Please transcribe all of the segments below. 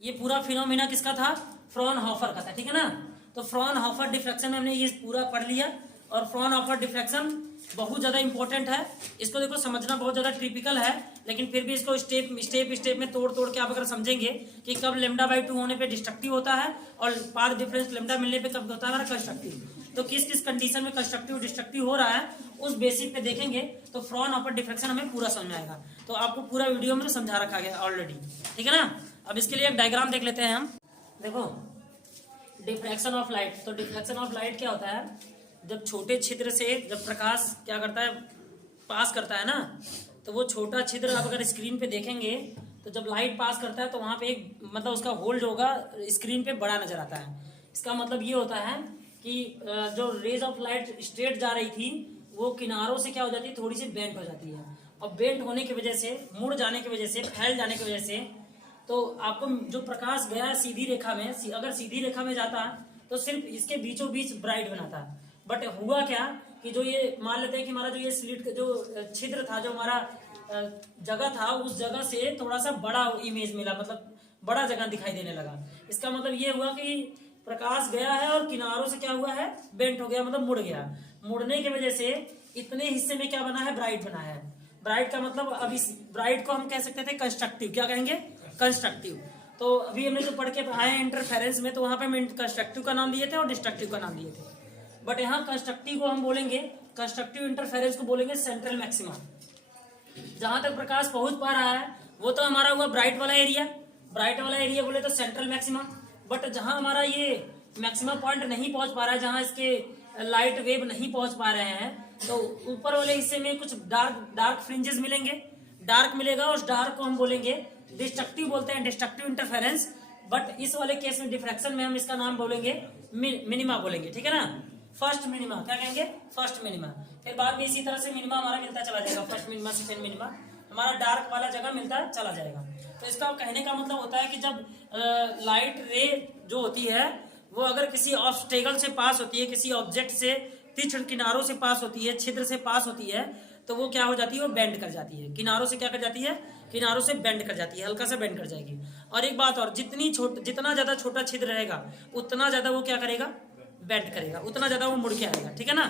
ये पूरा फिनोमिना किसका था? फ्रॉनहोफर का था, ठीक है ना। तो फ्रॉनहोफर डिफ्रैक्शन में हमने ये पूरा पढ़ लिया। और फ्रॉनहोफर डिफ्रैक्शन बहुत ज्यादा इंपॉर्टेंट है, इसको देखो समझना बहुत ज्यादा टिपिकल है, लेकिन फिर भी इसको स्टेप स्टेप में तोड़ तोड़ के आप अगर समझेंगे कि कब λ/2 होने पे डिस्ट्रक्टिव होता है और पाथ डिफरेंस लैम्डा मिलने पे कब होता है हमारा कंस्ट्रक्टिव, तो किस किस कंडीशन में कंस्ट्रक्टिव डिस्ट्रक्टिव हो रहा है उस बेसिस पे देखेंगे तो फ्रॉनहोफर डिफ्रैक्शन हमें पूरा समझ में आएगा। तो आपको पूरा वीडियो में समझा रखा गया ऑलरेडी, ठीक है ना। अब इसके लिए एक डायग्राम देख लेते हैं हम। देखो डिफ्रैक्शन ऑफ लाइट, तो डिफ्रैक्शन ऑफ लाइट क्या होता है? जब छोटे छिद्र से जब प्रकाश क्या करता है, पास करता है ना, तो वो छोटा छिद्र आप अगर स्क्रीन पे देखेंगे तो जब लाइट पास करता है तो वहां पे एक मतलब उसका होल जो होगा स्क्रीन पे बड़ा नजर आता है। इसका मतलब ये होता है कि जो रेज ऑफ लाइट स्ट्रेट जा रही थी वो किनारों से क्या हो जाती है, थोड़ी सी बेंट हो जाती है, और बेंट होने की वजह से, मुड़ जाने की वजह से, फैल जाने की वजह से, तो आपको जो प्रकाश गया सीधी रेखा में, अगर सीधी रेखा में जाता तो सिर्फ इसके बीचों बीच ब्राइट बनाता। बट हुआ क्या कि जो ये मान लेते हैं कि हमारा जो ये स्लिट जो छिद्र था, जो हमारा जगह था, उस जगह से थोड़ा सा बड़ा इमेज मिला, मतलब बड़ा जगह दिखाई देने लगा। इसका मतलब ये हुआ कि प्रकाश गया है और किनारों से क्या हुआ है, बेंट हो गया, मतलब मुड़ गया। मुड़ने की वजह से इतने हिस्से में क्या बना है, ब्राइट बना है। ब्राइट का मतलब अब इस ब्राइट को हम कह सकते थे कंस्ट्रक्टिव, क्या कहेंगे, कंस्ट्रक्टिव। तो अभी हमने जो पढ़ के आए इंटरफेरेंस में, तो वहां पे हम कंस्ट्रक्टिव का नाम लिए थे और डिस्ट्रक्टिव का नाम लिए थे। बट यहाँ कंस्ट्रक्टिव को हम बोलेंगे, कंस्ट्रक्टिव इंटरफेरेंस को बोलेंगे सेंट्रल मैक्सिमा। जहां तक प्रकाश पहुंच पा रहा है वो तो हमारा हुआ ब्राइट वाला एरिया, ब्राइट वाला एरिया बोले तो सेंट्रल मैक्सिमा। बट जहां हमारा ये मैक्सिमम पॉइंट नहीं पहुंच पा रहा है, जहां इसके लाइट वेव नहीं पहुंच पा रहे हैं, तो ऊपर वाले हिस्से में कुछ डार्क फ्रिंजेस मिलेंगे, डार्क मिलेगा, उस डार्क को हम बोलेंगे डिस्ट्रक्टिव, बोलते हैं डिस्ट्रक्टिव इंटरफेरेंस। बट इस वाले केस में डिफ्रैक्शन में हम इसका नाम बोलेंगे मिनिमा बोलेंगे, ठीक है ना। फर्स्ट मिनिमा क्या कहेंगे, फर्स्ट मिनिमा। फिर बाद में इसी तरह से मिनिमा हमारा मिलता चला जाएगा, फर्स्ट मिनिमा सेकंड मिनिमा, हमारा डार्क वाला जगह मिलता चला जाएगा। तो इसका कहने का मतलब होता है कि जब लाइट रे जो होती है वो अगर किसी ऑब्स्टेकल से पास होती है, किसी ऑब्जेक्ट से तीक्ष्ण किनारों से पास होती है, छिद्र से पास होती है, तो वो क्या हो जाती है, वो बेंड कर जाती है, किनारों से क्या कर जाती है, किनारों से बेंड कर जाती है, हल्का सा बेंड कर जाएगी। और एक बात और, जितना ज्यादा छोटा छिद्र रहेगा उतना ज्यादा वो क्या करेगा, बेंड करेगा, उतना ज्यादा वो मुड़ के आएगा, ठीक है ना।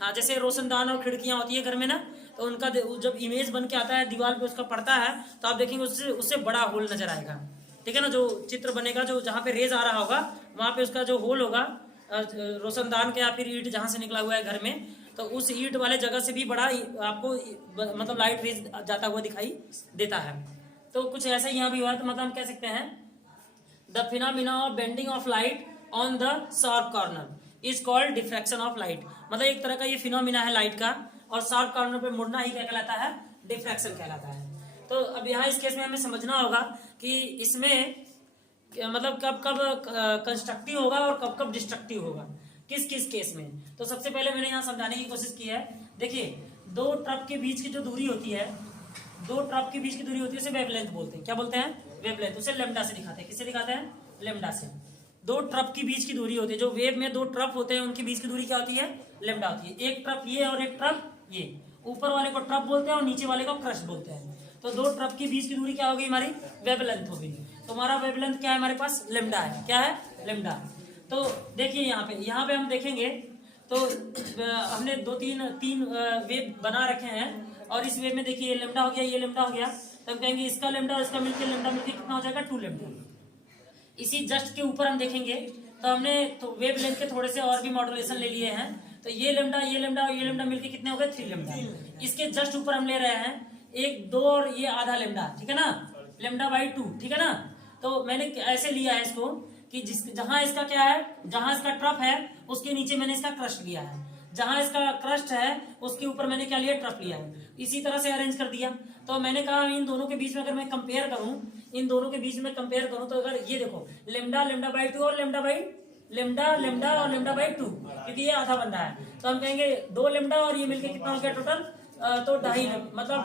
हाँ, जैसे रोशनदान और खिड़कियां होती है घर में ना, तो उनका जब इमेज बन के आता है दीवार पे, उसका पड़ता है, तो आप देखेंगे उससे बड़ा होल नजर आएगा, ठीक है ना। जो चित्र बनेगा, जो जहाँ पे रेज आ रहा होगा वहां पे उसका जो होल होगा रोशनदान के या फिर ईंट जहां से निकला हुआ है घर में, तो उस ईंट वाले जगह से भी बड़ा आपको मतलब लाइट रेज जाता हुआ दिखाई देता है। तो कुछ ऐसा यहाँ भी हुआ, तो मतलब हम कह सकते हैं the phenomena of bending of light on the sharp corner is called diffraction of light. मतलब एक तरह का ये फिनोमिना है लाइट का, और शार्प कॉर्नर पे मुड़ना ही क्या कहलाता है, डिफ्रैक्शन कहलाता है। तो अब यहाँ इस केस में हमें समझना होगा कि इसमें मतलब कब कब कंस्ट्रक्टिव होगा और कब कब डिस्ट्रक्टिव होगा, किस किस केस में। तो सबसे पहले मैंने यहाँ समझाने की कोशिश की है। देखिए, दो ट्रफ के बीच की जो दूरी होती है, दो ट्रफ के बीच की दूरी होती है, उसे वेवलेंथ बोलते हैं। क्या बोलते हैं, वेवलेंथ। उसे लैम्डा से दिखाते हैं, किससे दिखाते हैं, लैम्डा से। दो ट्रफ के बीच की दूरी होती है, जो वेव में दो ट्रफ होते हैं उनके बीच की दूरी क्या होती है, लैम्डा होती है। एक ट्रफ ये और एक ट्रफ ये, ऊपर वाले को ट्रफ बोलते हैं और नीचे वाले को क्रस्ट बोलते हैं। तो दो ट्रफ के बीच की दूरी क्या होगी, हमारी वेवलेंथ होगी। तो हमारा वेवलेंथ क्या है, हमारे पास लैम्डा है। क्या है, लैम्डा। तो देखिए यहाँ पे हम देखेंगे तो हमने तीन वेव बना रखे हैं, और इस वेव में देखिए ये लैम्डा हो गया, ये लैम्डा हो गया, तो हम कहेंगे इसका लैम्डा और इसका मिलकर लैम्डा मिलकर कितना हो जाएगा, 2 लैम्डा। इसी जस्ट के ऊपर हम देखेंगे तो हमने तो वेव लेंथ के थोड़े से और भी मॉड्यूलेशन ले लिए हैं, तो ये लैम्डा और ये लैम्डा मिलके कितने हो गए, 3 लैम्डा। इसके जस्ट ऊपर हम ले रहे हैं 1, 2 और ये आधा लैम्डा, ठीक है ना, λ/2, ठीक है ना। तो मैंने ऐसे लिया है इसको कि जहां इसका क्या है, जहां इसका ट्रफ है उसके नीचे मैंने इसका क्रस्ट लिया है, जहां इसका क्रस्ट है उसके ऊपर मैंने क्या लिया, ट्रफ लिया है। इसी तरह से अरेंज कर दिया। तो मैंने कहा इन दोनों के बीच में अगर मैं कंपेयर करूं, इन दोनों के बीच में कंपेयर करूं, तो अगर ये देखो λ/2 और λ और λ/2, क्योंकि ये आधा बन रहा है, तो हम कहेंगे 2 लैम्डा और ये मिलके कितना हो गया टोटल, तो 2.5 मतलब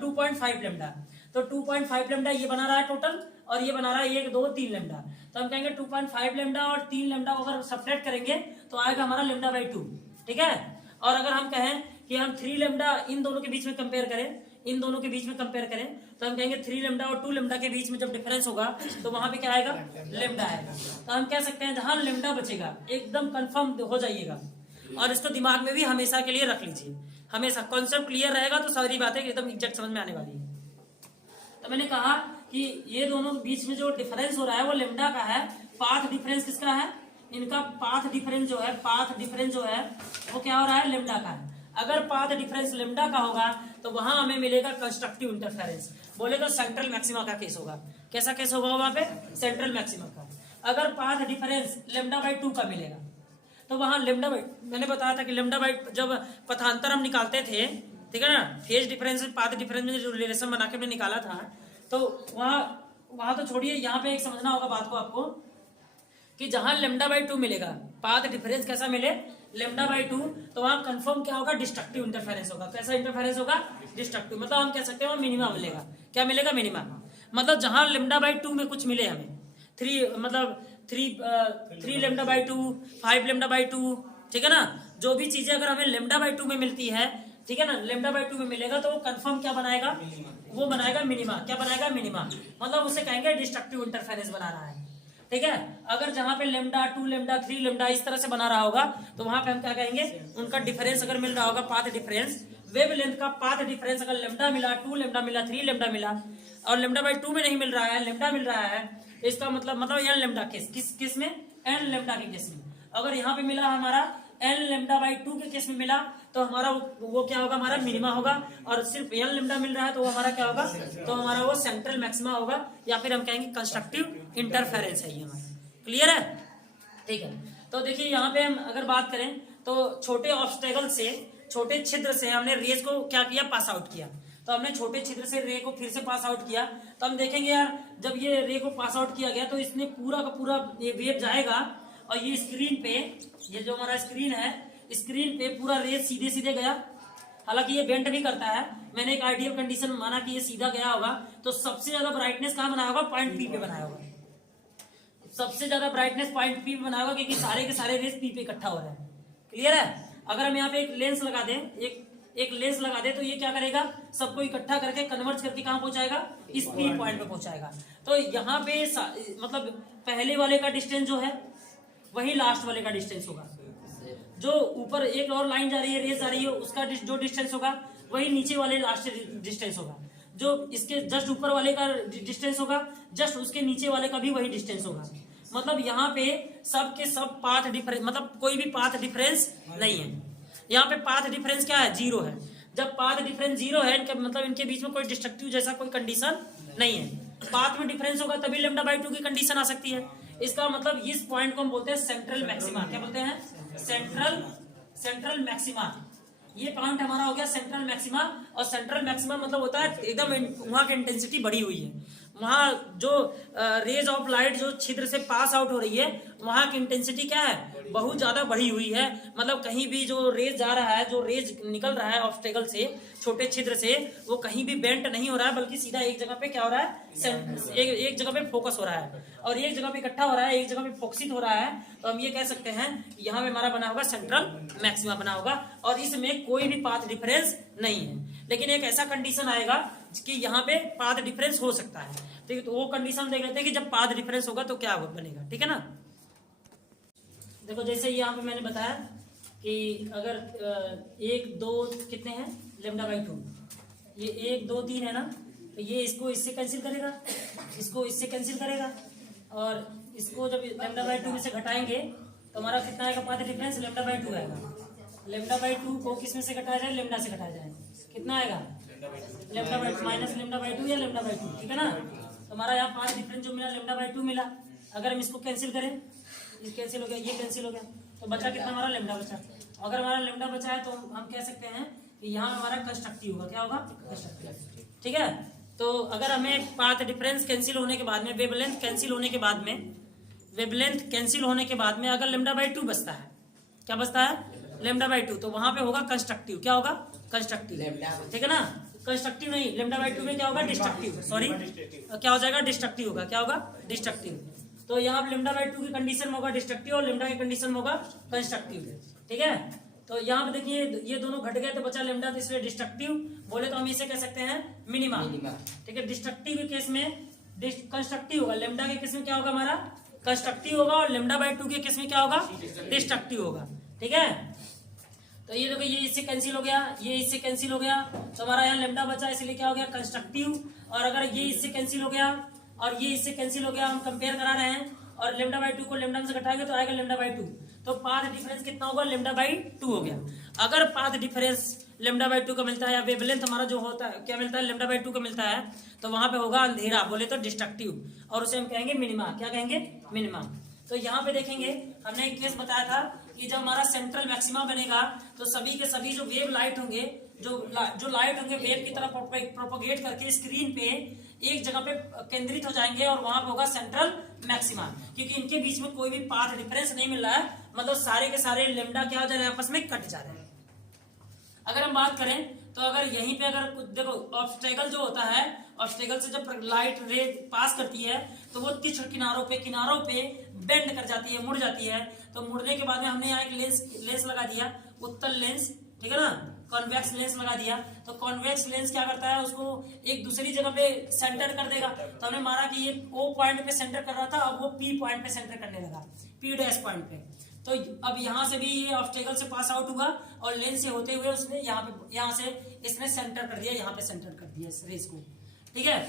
2.5 लैम्डा। तो 2.5 लैम्डा ये बना रहा है टोटल, और ये बना रहा है 1, 2, 3 लैम्डा। तो हम कहेंगे 2.5 लैम्डा और 3 लैम्डा को अगर सब्ट्रैक्ट करेंगे तो आएगा हमारा λ/2, ठीक है। और अगर हम कहें कि हम 3 लैम्डा इन दोनों के बीच में कंपेयर करें, इन दोनों के बीच में कंपेयर करें तो हम कहेंगे 3 लेमडा और 2 लेमडा के बीच में जब डिफरेंस होगा तो वहां पे क्या आएगा, लेमडा आएगा। तो हम कह सकते हैं जहां लेमडा बचेगा एकदम कंफर्म हो जाइएगा, और इसको दिमाग में भी हमेशा के लिए रख लीजिए। हमेशा कॉन्सेप्ट क्लियर रहेगा तो सारी बातें एकदम एग्जैक्ट समझ में आने वाली है। तो मैंने कहा कि ये दोनों के बीच में जो डिफरेंस हो रहा है वो लेमडा का है। पाथ डिफरेंस किसका है, इनका पाथ डिफरेंस जो है वो क्या हो रहा है, लेमडा का है। अगर पाथ डिफरेंस लेमडा का होगा तो वहां हमें मिलेगा कंस्ट्रक्टिव इंटरफेरेंस। बोले तो सेंट्रल मैक्सिमा का केस होगा। कैसा केस होगा वहां पे, सेंट्रल मैक्सिमा का। अगर पाथ डिफरेंस लेमडा बाई 2 का मिलेगा तो वहां लेमडा बाई, मैंने बताया था कि लेमडा बाई जब पथांतर हम निकालते थे, ठीक है ना, फेज डिफरेंस पाथ डिफरेंस में जो रिलेशन बना के हमने निकाला था, तो वहां तो छोड़िए, यहाँ पे एक समझना होगा बात को आपको कि जहां लेमडा बाई 2 मिलेगा, पाथ डिफरेंस कैसा मिले, लेमडा बाई 2, तो वहां कंफर्म क्या होगा, डिस्ट्रक्टिव इंटरफेरेंस होगा। कैसा इंटरफेरेंस होगा, डिस्ट्रक्टिव। मतलब हम कह सकते हैं मिनिमा मिलेगा। क्या मिलेगा, मिनिमा। मतलब जहां लेमडा बाई 2 में कुछ मिले हमें, 3 लेमडा बाई 2, 5 लेमडा बाई 2, ठीक है ना, जो भी चीजें अगर हमें लेमडा बाई 2 में मिलती है, ठीक है ना, लेमडा बाई 2 में मिलेगा तो वो कंफर्म क्या बनाएगा, वो बनाएगा मिनिमा। क्या बनाएगा, मिनिमा। मतलब उसे कहेंगे डिस्ट्रक्टिव इंटरफेरेंस बना रहा है, ठीक है। अगर जहां पे लेमडा 2 लेमडा 3 लेमडा इस तरह से बना रहा होगा तो वहां पे हम क्या कहेंगे, उनका डिफरेंस अगर मिल रहा होगा, पाथ डिफरेंस, वेवलेंथ का पाथ डिफरेंस अगर लेमडा मिला, 2 लेमडा मिला, 3 लेमडा मिला, और लेमडा बाई 2 में नहीं मिल रहा है, लेमडा मिल रहा है, इसका मतलब एन लेमडा किस में, एन लेमडा के केस में। अगर यहाँ पे मिला हमारा एन लेमडा बाई 2 के केस में मिला तो हमारा वो क्या होगा, हमारा मिनिमा होगा। और सिर्फ एन लेमडा मिल रहा है तो हमारा क्या होगा, तो हमारा वो सेंट्रल मैक्सिमा होगा, या फिर हम कहेंगे कंस्ट्रक्टिव इंटरफेरेंस है ये हमारा। क्लियर है, ठीक है। तो देखिए यहाँ पे हम अगर बात करें तो छोटे ऑब्स्टेकल से, छोटे छिद्र से हमने रेज को क्या किया, पास आउट किया। तो हमने छोटे छिद्र से रे को फिर से पास आउट किया, तो हम देखेंगे यार जब ये रे को पास आउट किया गया तो इसने पूरा का पूरा ये वेव जाएगा, और ये स्क्रीन पे, ये जो हमारा स्क्रीन है, स्क्रीन पे पूरा रेज सीधे सीधे गया। हालांकि ये बेंट भी करता है, मैंने एक आइडियल कंडीशन माना कि ये सीधा गया होगा, तो सबसे ज्यादा ब्राइटनेस कहाँ बनाया होगा, पॉइंट पी पे बनाया होगा। सबसे ज्यादा ब्राइटनेस पॉइंट पी पे बनाया होगा, क्योंकि सारे के सारे रेज पी पे इकट्ठा हो रहे हैं। क्लियर है। अगर हम यहाँ पे एक लेंस लगा दें, एक लेंस लगा दे तो ये क्या करेगा, सबको इकट्ठा करके कन्वर्ट करके कहाँ पहुंचाएगा, इस पी पॉइंट पे पहुंचाएगा। तो यहाँ पे मतलब पहले वाले का डिस्टेंस जो है वही लास्ट वाले का डिस्टेंस होगा। जो ऊपर एक और लाइन जा रही है, रेस जा रही है, उसका जो डिस्टेंस होगा वही नीचे वाले लास्ट डिस्टेंस होगा। जो इसके जस्ट ऊपर वाले का डिस्टेंस होगा, जस्ट उसके नीचे वाले का भी वही डिस्टेंस होगा। मतलब यहाँ पे सब के सब पाथ डिफरेंस, मतलब कोई भी पाथ डिफरेंस नहीं है। यहाँ पे पाथ डिफरेंस क्या है, 0 है। जब पाथ डिफरेंस 0 है, मतलब इनके बीच में कोई डिस्ट्रक्टिव जैसा कोई कंडीशन नहीं है। पाथ में डिफरेंस होगा तभी लेमडा बाई 2 की कंडीशन आ सकती है। इसका मतलब इस पॉइंट को हम बोलते हैं सेंट्रल मैक्सिमा। क्या बोलते हैं, सेंट्रल मैक्सिमा। ये पॉइंट हमारा हो गया सेंट्रल मैक्सिमा। और सेंट्रल मैक्सिमा मतलब होता है एकदम वहां की इंटेंसिटी बढ़ी हुई है, वहां जो रेज ऑफ लाइट जो छिद्र से पास आउट हो रही है, वहां की इंटेंसिटी क्या है, बहुत ज्यादा बढ़ी हुई है। मतलब कहीं भी जो रेज जा रहा है, जो रेज निकल रहा है ऑब्स्टेकल से, छोटे छिद्र से, वो कहीं भी बेंट नहीं हो रहा है, बल्कि सीधा एक जगह पे क्या हो रहा है, एक जगह पे फोकस हो रहा है, और एक जगह पे इकट्ठा हो रहा है, एक जगह पे फोकसित हो रहा है। तो हम ये कह सकते हैं यहाँ पे हमारा बना होगा सेंट्रल मैक्सिमा बना होगा, और इसमें कोई भी पाथ डिफरेंस नहीं है। लेकिन एक ऐसा कंडीशन आएगा कि यहाँ पे पाथ डिफरेंस हो सकता है, ठीक है। तो वो कंडीशन देख लेते हैं कि जब पाथ डिफरेंस होगा तो क्या बनेगा, ठीक है ना। देखो जैसे यहाँ पे मैंने बताया कि अगर 1 2 कितने हैं, लेमडा बाई 2, ये 1 2 3 है ना, तो ये इसको इससे कैंसिल करेगा, इसको इससे कैंसिल करेगा, और इसको जब लेमडा बाई 2 में से घटाएंगे तो हमारा कितना आएगा, पाथ डिफरेंस लेमडा बाई 2 आएगा। लेमडा बाई 2 को किस में से घटाया जाए, लेमडा से घटाया जाए, कितना आएगा, lambda by 2 minus lambda by 2 या लेमडा बाई 2, ठीक है ना। तो हमारा यहाँ पाथ डिफरेंस जो मिला लेमडा बाई 2 मिला। अगर हम इसको कैंसिल करें, ये कैंसिल हो गया, ये कैंसिल हो गया, तो बचा कितना, हमारा लेमडा बचा। अगर हमारा लेमडा बचा है तो हम कह सकते हैं कि यहाँ हमारा कंस्ट्रक्टिव होगा। क्या होगा, कंस्ट्रक्टिव, ठीक है। तो अगर हमें पाथ डिफरेंस कैंसिल होने के बाद में, वेवलेंथ कैंसिल होने के बाद में, वेवलेंथ कैंसिल होने के बाद में अगर लेमडा बाई 2 बचता है, क्या बचता है, लेमडा बाई 2, तो वहां पे होगा कंस्ट्रक्टिव। क्या होगा, कंस्ट्रक्टिव, ठीक है ना। कंस्ट्रक्टिव नहीं, लेमडा बाई 2 में क्या होगा, डिस्ट्रक्टिव, सॉरी क्या हो जाएगा, डिस्ट्रक्टिव होगा। क्या होगा, डिस्ट्रक्टिव। तो यहाँ लेमडा बाई 2 की कंडीशन में होगा डिस्ट्रक्टिव, और लेमडा की कंडीशन में होगा कंस्ट्रक्टिव, ठीक है। तो यहाँ पे देखिए ये दोनों घट गए तो बचा लेमडा, तो इसलिए डिस्ट्रक्टिव बोले तो हम इसे कह सकते हैं मिनिमा। ठीक है, डिस्ट्रक्टिव के केस में कंस्ट्रक्टिव होगा, लेमडा के केस में क्या होगा हमारा कंस्ट्रक्टिव होगा, और लेमडा बाई 2 के केस में क्या होगा डिस्ट्रक्टिव होगा। ठीक है, तो ये देखो ये इससे कैंसिल हो गया, ये इससे कैंसिल हो गया, तो हमारा यहाँ लेमडा बचा, इसलिए क्या हो गया कंस्ट्रक्टिव। और अगर ये इससे कैंसिल हो गया और ये इससे कैंसिल हो गया, हम कंपेयर करा रहे हैं, और लेमडा बाई 2 को लेमडा में से घटाएंगे तो आएगा लेमडा बाई 2, तो पाथ डिफरेंस कितना होगा लेमडा बाई 2 हो गया। अगर पाथ डिफरेंस लेमडा बाई 2 का मिलता है, या वेवलेंथ हमारा जो होता है क्या मिलता है लेमडा बाई 2 का मिलता है, तो वहां पे होगा अंधेरा बोले तो डिस्ट्रक्टिव, और उसे हम कहेंगे मिनिमा। क्या कहेंगे मिनिमा। तो यहाँ पे देखेंगे हमने एक केस बताया था कि जब हमारा सेंट्रल मैक्सिमा बनेगा तो सभी के सभी जो वेव लाइट होंगे, जो लाइट होंगे वेव की तरफ प्रोपोगेट करके स्क्रीन पे एक जगह पे केंद्रित हो जाएंगे, और वहां पे होगा सेंट्रल मैक्सिमा, क्योंकि इनके बीच में कोई भी पाथ डिफरेंस नहीं मिल रहा है, मतलब सारे के सारे लेमडा क्या हो जा रहे हैं आपस में कट जा रहे हैं। अगर हम बात करें तो अगर यहीं पे अगर देखो ऑब्स्टेकल जो होता है, ऑब्स्टेकल से जब लाइट रे पास करती है तो वो तिरछे किनारों पे बेंड कर जाती है, मुड़ जाती है। तो मुड़ने के बाद में हमने यहाँ एक लेंस लगा दिया, उत्तल लेंस, ठीक है ना, कॉन्वेक्स लेंस लगा दिया। तो कॉन्वेक्स लेंस क्या करता है, उसको एक दूसरी जगह पे सेंटर कर देगा। तो हमने मारा कि ये O पॉइंट पे सेंटर कर रहा था, अब वो P पॉइंट पे सेंटर करने लगा, P डैश पॉइंट पे। तो अब यहाँ से भी ये ऑब्स्टेकल से पास आउट हुआ, और लेंस से होते हुए उसने यहाँ से इसने सेंटर कर दिया, यहाँ पे सेंटर कर दिया इस रेस को। ठीक है,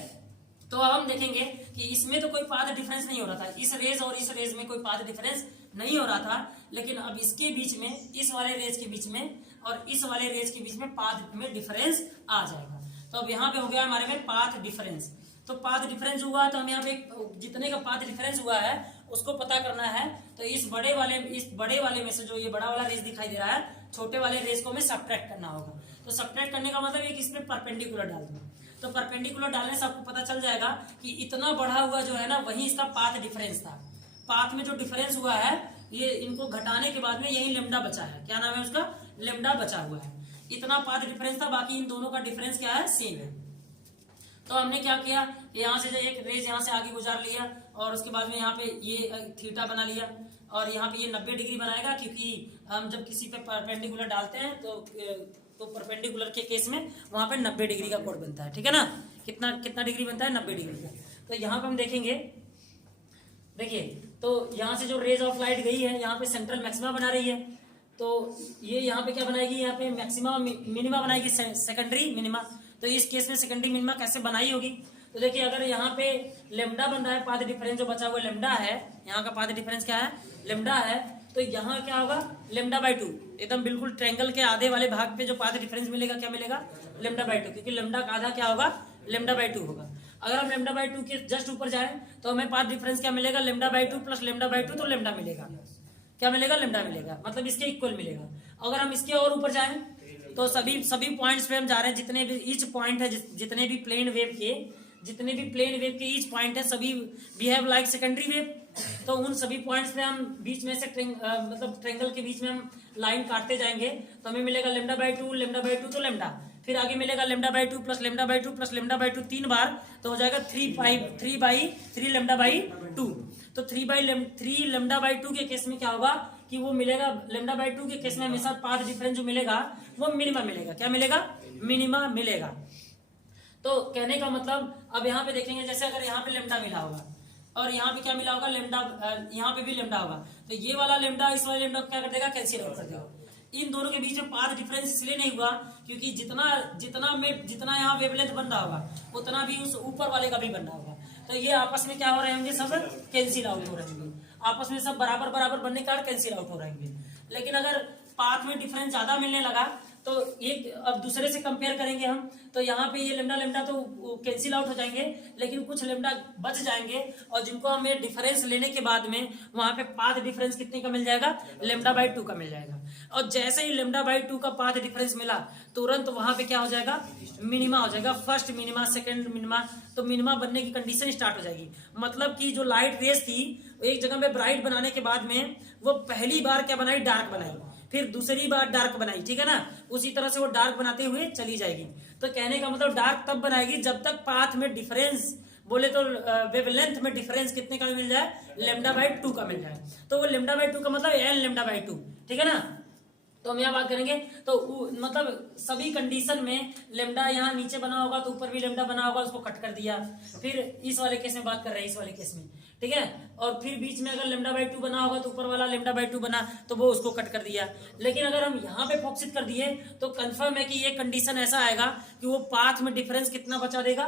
तो अब हम देखेंगे कि इसमें तो कोई पाथ डिफरेंस नहीं हो रहा था, इस रेज और इस रेज में कोई पाथ डिफरेंस नहीं हो रहा था, लेकिन अब इसके बीच में, इस वाले रेज के बीच में और इस वाले रेज के बीच में पाथ में डिफरेंस आ जाएगा। तो अब यहाँ पे हो गया हमारे में पाथ डिफरेंस। तो पाथ डिफरेंस हुआ तो हम यहाँ पे जितने का पाथ डिफरेंस हुआ है उसको पता करना है। तो इस बड़े वाले में से जो ये बड़ा वाला रेस दिखाई दे रहा है, छोटे वाले रेस को हमें सब्ट्रैक्ट करना होगा। तो सब्ट्रैक्ट करने का मतलब एक इसमें परपेंडिकुलर डाल दूंगा, तो परपेंडिकुलर डालने से आपको पता चल जाएगा कि इतना बढ़ा हुआ जो है ना वही इसका पाथ डिफरेंस था। पाथ में जो डिफरेंस हुआ है ये इनको घटाने के बाद में यही लेमडा बचा है, क्या नाम है उसका लेमडा बचा हुआ है। इतना पाथ डिफरेंस था, बाकी इन दोनों का डिफरेंस क्या है सेम है। तो हमने क्या किया, यहाँ से जो एक रेज यहाँ से आगे गुजार लिया, और उसके बाद में यहाँ पे ये थीटा बना लिया, और यहाँ पे ये 90 डिग्री बनाएगा, क्योंकि हम जब किसी पे परपेंडिकुलर डालते हैं तो परपेंडिकुलर के केस में वहां पे 90 डिग्री का कोण बनता है। ठीक है ना, कितना डिग्री बनता है 90 डिग्री का। तो यहाँ पे हम देखेंगे, देखिए तो यहाँ से जो रेज ऑफ लाइट गई है यहाँ पे सेंट्रल मैक्सिमा बना रही है, तो ये यहाँ पे क्या बनाएगी, यहाँ पे मैक्सिमा मिनिमा बनाएगी, सेकेंडरी मिनिमा। तो इस केस में सेकेंडरी मिनिमा कैसे बनाई होगी, तो देखिए अगर यहाँ पे लेमडा बन रहा है, पाथ डिफरेंस जो बचा हुआ लेमडा है, यहाँ का पाथ डिफरेंस क्या है लेमडा है, तो यहाँ क्या होगा लेमडा बाई 2, एकदम बिल्कुल ट्रायंगल के आधे वाले भाग पे जो पाथ डिफरेंस मिलेगा क्या मिलेगा लेमडा बाई 2, क्योंकि लेमडा का आधा क्या होगा लेमडा बाई 2 होगा। अगर हम लेमडा बाई 2 के जस्ट ऊपर जाए तो हमें पाथ डिफरेंस क्या मिलेगा lambda by 2 plus lambda by 2, तो लेमडा मिलेगा, क्या मिलेगा लेमडा मिलेगा, मतलब इसके इक्वल मिलेगा। अगर हम इसके और ऊपर जाएं तो सभी पॉइंट्स पे हम जा रहे हैं, जितने भी ईच पॉइंट है, जितने भी प्लेन वेव के ईच पॉइंट है, सभी बिहेव लाइक सेकेंडरी वेव। तो उन सभी पॉइंट्स पे हम बीच में से मतलब ट्रायंगल के बीच में हम लाइन काटते जाएंगे, तो हमें मिलेगा लेमडा बाई 2 तो लेमडा, फिर आगे मिलेगा lambda by 2 plus lambda by 2 plus lambda by 2 3 बार, तो हो जाएगा 3 लेमडा बाई 2। तो 3 लेमडा बाई 2 के केस में क्या होगा कि वो मिलेगा लेमडा बाई 2 के केस में हमेशा पाथ डिफरेंस जो मिलेगा वो मिनिमा मिलेगा, क्या मिलेगा मिनिमा मिलेगा। तो कहने का मतलब अब यहाँ पे देखेंगे, जैसे अगर यहाँ पे लेमडा मिला होगा और यहाँ पे क्या मिला होगा लेमडा, यहाँ पे भी लेमडा होगा, तो ये वाला लेमडा इस वाले लेमडा को क्या कर देगा कैंसिल आउट कर देगा। इन दोनों के बीच में पाथ डिफरेंस इसलिए नहीं हुआ क्योंकि जितना यहाँ वेवलेंथ बन रहा होगा उतना भी उस ऊपर वाले का भी बन रहा होगा, तो ये आपस में क्या हो रहे होंगे सब कैंसिल आउट हो रहे होंगे, आपस में सब बराबर बनने के कारण कैंसिल आउट हो रहे होंगे। लेकिन अगर पाथ में डिफरेंस ज्यादा मिलने लगा तो एक अब दूसरे से कंपेयर करेंगे हम, तो यहाँ पे ये लेमडा तो कैंसिल आउट हो जाएंगे, लेकिन कुछ लेमडा बच जाएंगे, और जिनको हमें डिफरेंस लेने के बाद में वहां पे पाथ डिफरेंस कितने का मिल जाएगा लेमडा बाई 2 का मिल जाएगा। और जैसे ही लेमडा बाई 2 का पाथ डिफरेंस मिला तुरंत वहां पे क्या हो जाएगा मिनिमा हो जाएगा, फर्स्ट मिनिमा सेकेंड मिनिमा, तो मिनिमा बनने की कंडीशन स्टार्ट हो जाएगी। मतलब कि जो लाइट रेस थी एक जगह पे ब्राइट बनाने के बाद में वो पहली बार क्या बनाई डार्क बनाई, फिर दूसरी बार डार्क बनाई, ठीक है ना, उसी तरह से वो डार्क बनाते हुए चली जाएगी। तो कहने का मतलब डार्क तब बनाएगी जब तक पाथ में डिफरेंस बोले तो वेवलेंथ में डिफरेंस कितने का मिल जाए लेमडा बाई 2 का मिल जाए। तो वो लेमडा बाई 2 का मतलब एल लेमडा बाई 2, ठीक है ना। तो हम यहाँ बात करेंगे तो मतलब सभी कंडीशन में लेमडा यहाँ नीचे बना होगा तो ऊपर भी लेमडा बना होगा, उसको कट कर दिया। फिर इस वाले केस में बात कर रहे हैं, इस वाले केस में, ठीक है। और फिर बीच में अगर लेमडा बाई 2 बना होगा तो ऊपर वाला लेमडा बाई 2 बना तो वो उसको कट कर दिया। लेकिन अगर हम यहाँ पे फोकसित कर दिए तो कंफर्म है कि ये कंडीशन ऐसा आएगा कि वो पाथ में डिफरेंस कितना बचा देगा,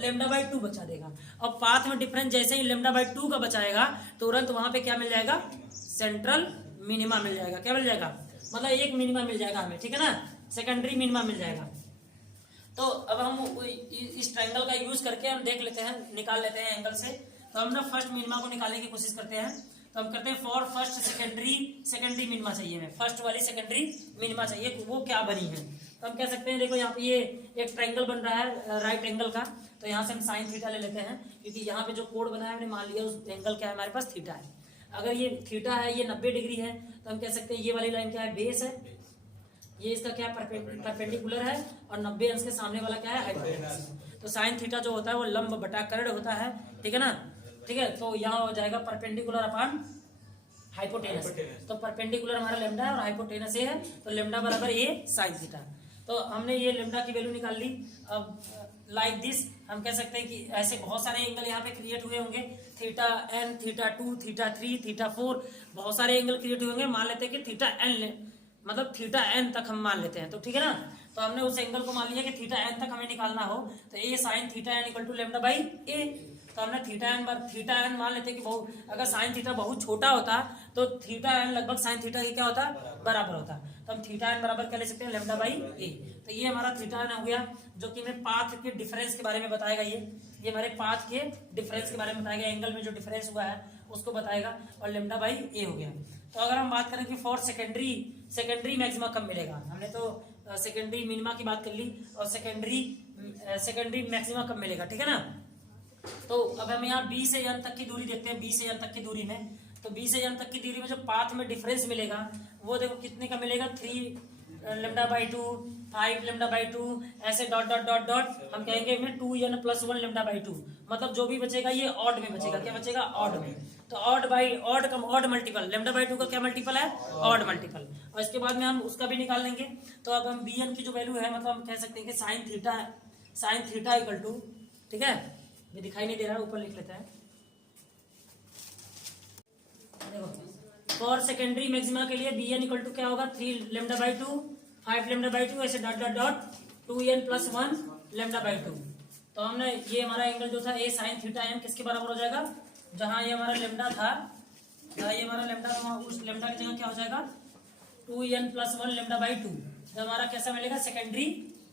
लेमडा बाई 2 बचा देगा। और पाथ में डिफरेंस जैसे ही लेमडा बाई 2 का बचाएगा तुरंत वहां पे क्या मिल जाएगा, सेंट्रल मिनिमा मिल जाएगा। क्या मिल जाएगा, मतलब एक मिनिमा मिल जाएगा हमें, ठीक है ना, सेकेंडरी मिनिमा मिल जाएगा। तो अब हम इस ट्रायंगल का यूज करके हम देख लेते हैं, निकाल लेते हैं एंगल से। तो हम ना फर्स्ट मिनिमा को निकालने की कोशिश करते हैं। तो हम करते हैं फॉर फर्स्ट सेकेंडरी मिनिमा चाहिए हमें, फर्स्ट वाली सेकेंडरी मिनिमा चाहिए, वो क्या बनी है। तो हम कह सकते हैं, देखो यहाँ पे ये एक ट्रायंगल बन रहा है राइट एंगल का, तो यहाँ से हम साइन थीटा ले लेते हैं, क्योंकि यहाँ पे जो कोड बना है हमने मान लिया उस एंगल क्या है हमारे पास, थीटा है। अगर ये थीटा है, ये 90 डिग्री है, तो हम कह सकते हैं ये वाली लाइन क्या है, बेस है, ये इसका क्या परपेंडिकुलर है, और 90 अंश के सामने वाला क्या है, हाइपोटेनस। तो साइन थीटा जो होता है वो लंब बटा कर्ण होता है, ठीक है ना, ठीक है। तो यहाँ हो जाएगा परपेंडिकुलर अपॉन हाइपोटेनस। तो परपेंडिकुलर हमारा लेमडा है और हाइपोटेनस ए है, तो लेमडा बराबर ए साइन थीटा। तो हमने ये लेमडा की वैल्यू निकाल ली। अब लाइक दिस हम कह सकते हैं कि ऐसे बहुत सारे एंगल यहाँ पे क्रिएट हुए होंगे, theta N, theta 2, theta 3, theta 4, बहुत सारे एंगल क्रिएट हुए होंगे। मान लेते हैं कि थीटा एन, मतलब थीटा एन तक हम मान लेते हैं, तो ठीक है ना। तो हमने उस एंगल को मान लिया कि थीटा एन तक हमें निकालना हो, तो a sine theta n equal to lambda by a. तो हमने थीटा एन मान लेते हैं कि अगर साइन थीटा बहुत छोटा होता तो थीटा एन लगभग साइन थीटा के क्या होता, बराबर होता। तो हम थीटा एन बराबर क्या ले सकते हैं, लेमडा बाई ए। तो ये हमारा थीटा एन हो गया, जो कि हमें पाथ के डिफरेंस के बारे में बताएगा। ये हमारे पाथ के डिफरेंस के बारे में बताएगा, एंगल में जो डिफरेंस हुआ है उसको बताएगा, और लेमडा बाई ए हो गया। तो अगर हम बात करें कि फॉर सेकेंडरी मैक्सिमा कब मिलेगा, हमने तो सेकेंडरी मिनिमा की बात कर ली, और सेकेंडरी मैक्सिमा कब मिलेगा, ठीक है ना। तो अब हम यहाँ बी से एन तक की दूरी देखते हैं, बी से एन तक की दूरी में। तो बी से एन तक की दूरी में जो पाथ में डिफरेंस मिलेगा वो देखो कितने का मिलेगा, 3 लेमडा बाई 2, 5 लेमडा बाई 2, ऐसे डॉट डॉट डॉट डॉट हम कहेंगे 2n + 1 लेमडा बाई 2। मतलब जो भी बचेगा ये ऑड में बचेगा। क्या बचेगा, ऑड में। तो ऑड मल्टीपल लेमडा बाई 2 का क्या मल्टीपल है, ऑड मल्टीपल। और इसके बाद में हम उसका भी निकाल लेंगे। तो अब हम bn की जो वैल्यू है, मतलब हम कह सकते हैं कि साइन थीटा इक्वल टू, ठीक है, ये दिखाई नहीं दे रहा है, ऊपर लिख लेते हैं। देखो फॉर सेकेंडरी मैक्सिमा के लिए bn इक्वल टू क्या होगा, 3 लेमडा बाई 2, 5 लेमडा बाई 2, ऐसे dot dot dot 2n + 1 lambda by 2। तो हमने ये हमारा एंगल जो था ए साइन थीटा एन किसके बराबर हो जाएगा, जहां ये हमारा लेमडा था, उस लेमडा की जगह क्या हो जाएगा, 2n + 1 लेमडा बाई 2। जब हमारा कैसा मिलेगा, सेकेंडरी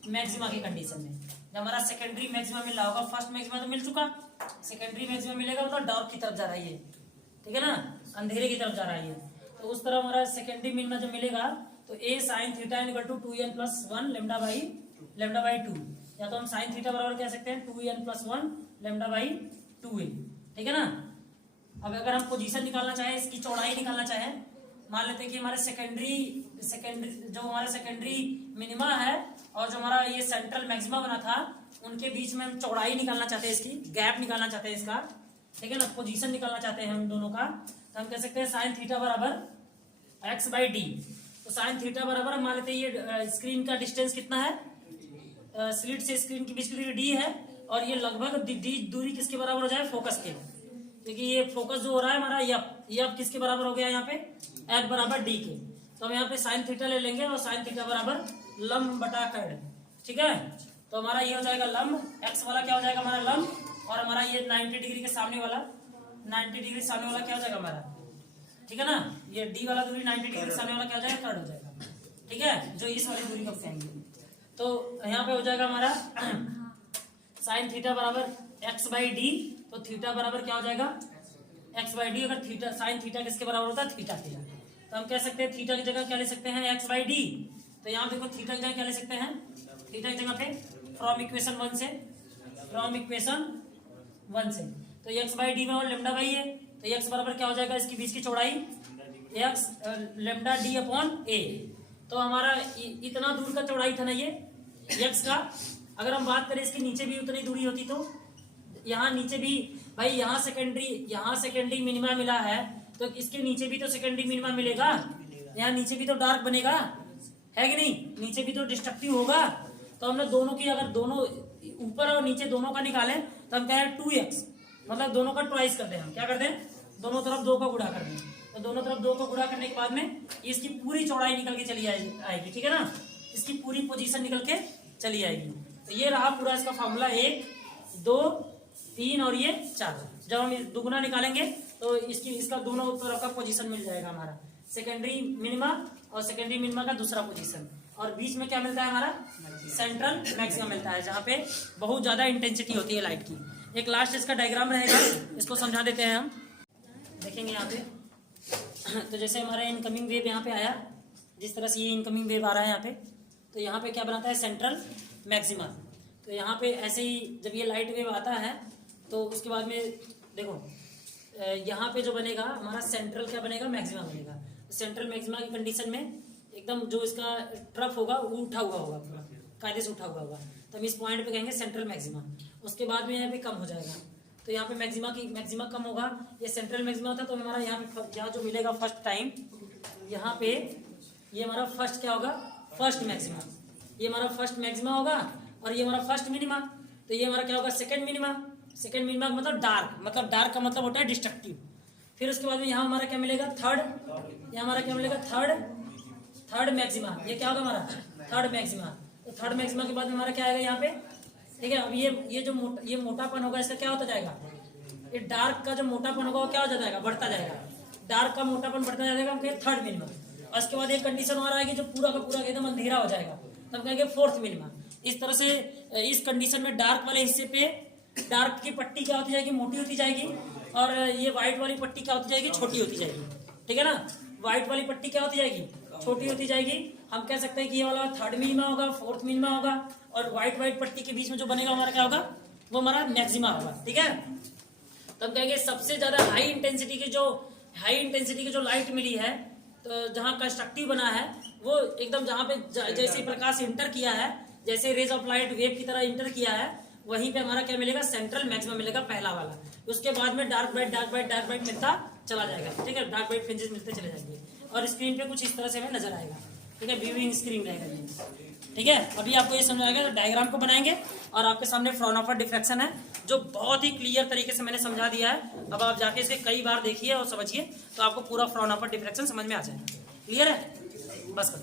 मैक्सिमा की कंडीशन में। जब हमारा सेकेंडरी मैक्सिमा मिल रहा होगा, फर्स्ट मैक्सिमा तो मिल चुका, सेकेंडरी मैक्सिमा मिलेगा, मतलब डार्क की तरफ जा रहा है ये, ठीक है ना, अंधेरे की तरफ जा रहा है ये। तो उस तरह हमारा सेकेंडरी मिनिमा जब मिलेगा तो a sine theta equal to 2n + 1 lambda by 2, या तो हम साइन थीटा बराबर कह सकते हैं 2n + 1 लेमडा बाई 2a, ठीक है ना। अब अगर हम पोजीशन निकालना चाहें, इसकी चौड़ाई निकालना चाहें, मान लेते हैं कि हमारे सेकेंडरी मिनिमा है और जो हमारा ये सेंट्रल मैक्सिमा बना था, उनके बीच में हम चौड़ाई निकालना चाहते हैं, इसकी गैप निकालना चाहते हैं इसका, ठीक है ना, पोजीशन निकालना चाहते हैं हम दोनों का। तो हम कह सकते हैं साइन थीटा बराबर x/d। तो साइन थीटा बराबर मान लेते हैं ये स्क्रीन का डिस्टेंस कितना है, स्लिट से स्क्रीन के बीच की दूरी d है, और ये लगभग d दूरी किसके बराबर हो जाए, फोकस के, क्योंकि ये फोकस जो हो रहा है हमारा यह किसके बराबर हो गया यहाँ पे, f बराबर d के। तो हम यहाँ पे साइन थीटा ले लेंगे, और साइन थीटा बराबर लंब बटा कर्ण, ठीक है। तो हमारा ये हो जाएगा लंब, x वाला क्या हो जाएगा हमारा लंब, और हमारा ये 90 डिग्री के सामने वाला, 90 डिग्री सामने वाला क्या हो जाएगा हमारा, ठीक है ना। ये d वाला दूरी 90 डिग्री के सामने वाला क्या हो जाएगा, कर्ण हो जाएगा, ठीक है, जो इस वाली दूरी को कहेंगे। तो यहाँ पे हो जाएगा हमारा साइन थीटा बराबर x/d। तो थीटा बराबर क्या हो जाएगा, x/d। अगर थीटा साइन थीटा किसके बराबर होता है, थीटा के, तो हम कह सकते हैं थीटा की जगह क्या ले सकते हैं, x/d। तो यहाँ देखो थीटा की जगह क्या ले सकते हैं, थीटा की जगह पे फ्रॉम इक्वेशन 1 से, तो x/d में और लेमडा बाई है, तो x बराबर क्या हो जाएगा, इसके बीच की चौड़ाई x lambda d upon a। तो हमारा इतना दूर का चौड़ाई था ना ये x का। अगर हम बात करें इसके नीचे भी उतनी दूरी होती, तो यहाँ नीचे भी भाई, यहाँ सेकेंडरी मिनिमा मिला है, तो इसके नीचे भी तो सेकेंडरी मिनिमा मिलेगा, यहाँ नीचे भी तो डार्क बनेगा, है कि नहीं, नीचे भी तो डिस्ट्रक्टिव होगा। तो हमने दोनों की, अगर दोनों ऊपर और नीचे दोनों का निकालें तो हम कहें 2x, मतलब दोनों का ट्वाइस कर दें। हम क्या करते हैं, दोनों तरफ 2 का गुणा कर दें। तो दोनों तरफ 2 का गुणा करने के बाद में इसकी पूरी चौड़ाई निकल के चली आएगी, ठीक है ना, इसकी पूरी पोजीशन निकल के चली आएगी। तो ये रहा पूरा इसका फॉर्मूला, 1 2 3 और ये 4। जब हम दुगुना निकालेंगे तो इसका दोनों तरफ का पोजीशन मिल जाएगा हमारा, सेकेंडरी मिनिमा और सेकेंडरी मिनिमा का दूसरा पोजीशन, और बीच में क्या मिलता है हमारा, सेंट्रल मैक्सिमम मिलता है, जहाँ पे बहुत ज्यादा इंटेंसिटी होती है लाइट की। एक लास्ट इसका डायग्राम रहेगा, इसको समझा देते हैं हम, देखेंगे यहाँ पे। तो जैसे हमारा इनकमिंग वेव यहाँ पे आया, जिस तरह से ये इनकमिंग वेव आ रहा है यहाँ पे, तो यहाँ पे क्या बनाता है, सेंट्रल मैक्सिमा। तो यहाँ पे ऐसे ही जब ये लाइट वेव आता है तो उसके बाद में देखो यहाँ पे जो बनेगा हमारा सेंट्रल क्या बनेगा, मैक्सिमा बनेगा। सेंट्रल मैक्सिमा की कंडीशन में एकदम जो इसका ट्रफ होगा वो उठा हुआ होगा, पूरा कायदे से उठा हुआ होगा, तो हम इस पॉइंट पे कहेंगे सेंट्रल मैक्सिमा। उसके बाद में यहाँ पे कम हो जाएगा, तो यहाँ पे मैक्सिमा कम होगा, ये सेंट्रल मैक्सिमा था। तो हमारा यहाँ पे यहाँ जो मिलेगा फर्स्ट टाइम, यहाँ पे ये हमारा फर्स्ट क्या होगा, फर्स्ट मैक्सिमा, ये हमारा फर्स्ट मैक्सिमा होगा, और ये हमारा फर्स्ट मिनिमा। तो ये हमारा क्या होगा, सेकंड मिनिमा। सेकंड मिनिमा का मतलब डार्क का मतलब होता है डिस्ट्रक्टिव। फिर उसके बाद में यहाँ हमारा क्या मिलेगा, थर्ड, यहाँ हमारा क्या मिलेगा, थर्ड मैक्सिमा। ये क्या होगा हमारा, थर्ड मैक्सिमा। तो थर्ड मैक्सिमा के बाद में हमारा क्या आएगा यहाँ पे, ठीक है। अब ये जो ये मोटापन होगा इसका क्या होता जाएगा, ये डार्क का जो मोटापन होगा वो क्या हो जाएगा, बढ़ता जाएगा, डार्क का मोटापन बढ़ता जाएगा, हम कहेंगे थर्ड मिनिमा। और उसके बाद एक कंडीशन और आएगी जो पूरा का पूरा एकदम अंधेरा हो जाएगा, तब कहेंगे फोर्थ मिनिमा। इस तरह से इस कंडीशन में डार्क वाले हिस्से पे डार्क की पट्टी क्या होती जाएगी, मोटी होती जाएगी, और ये व्हाइट वाली पट्टी क्या होती जाएगी, छोटी होती जाएगी, ठीक है ना। व्हाइट वाली पट्टी क्या होती जाएगी, छोटी होती जाएगी। हम कह सकते हैं कि ये वाला थर्ड मिनिमा होगा, फोर्थ मिनिमा होगा, और व्हाइट पट्टी के बीच में जो बनेगा हमारा क्या होगा, वो हमारा मैक्सिमा होगा, ठीक है। तब कहेंगे सबसे ज्यादा हाई इंटेंसिटी की जो लाइट मिली है, तो जहाँ कंस्ट्रक्टिव बना है वो एकदम जहाँ पे जैसे प्रकाश इंटर किया है, जैसे रेज ऑफ लाइट वेव की तरह इंटर किया है, वहीं पे हमारा क्या मिलेगा, सेंट्रल मैक्सिमम मिलेगा, पहला वाला। उसके बाद में डार्क ब्राइट मिलता चला जाएगा, ठीक है, डार्क ब्राइट फ्रिंजेस मिलते चले जाएंगे, और स्क्रीन पे कुछ इस तरह से हमें नजर आएगा, ठीक है, व्यूइंग स्क्रीन रहेगा, ठीक है। अभी आपको ये समझ आएगा, तो डायग्राम को बनाएंगे, और आपके सामने फ्राउनहोफर डिफ्रैक्शन है जो बहुत ही क्लियर तरीके से मैंने समझा दिया है। अब आप जाके इसे कई बार देखिए और समझिए, तो आपको पूरा फ्राउनहोफर डिफ्रैक्शन समझ में आ जाएगा। क्लियर है, बस कर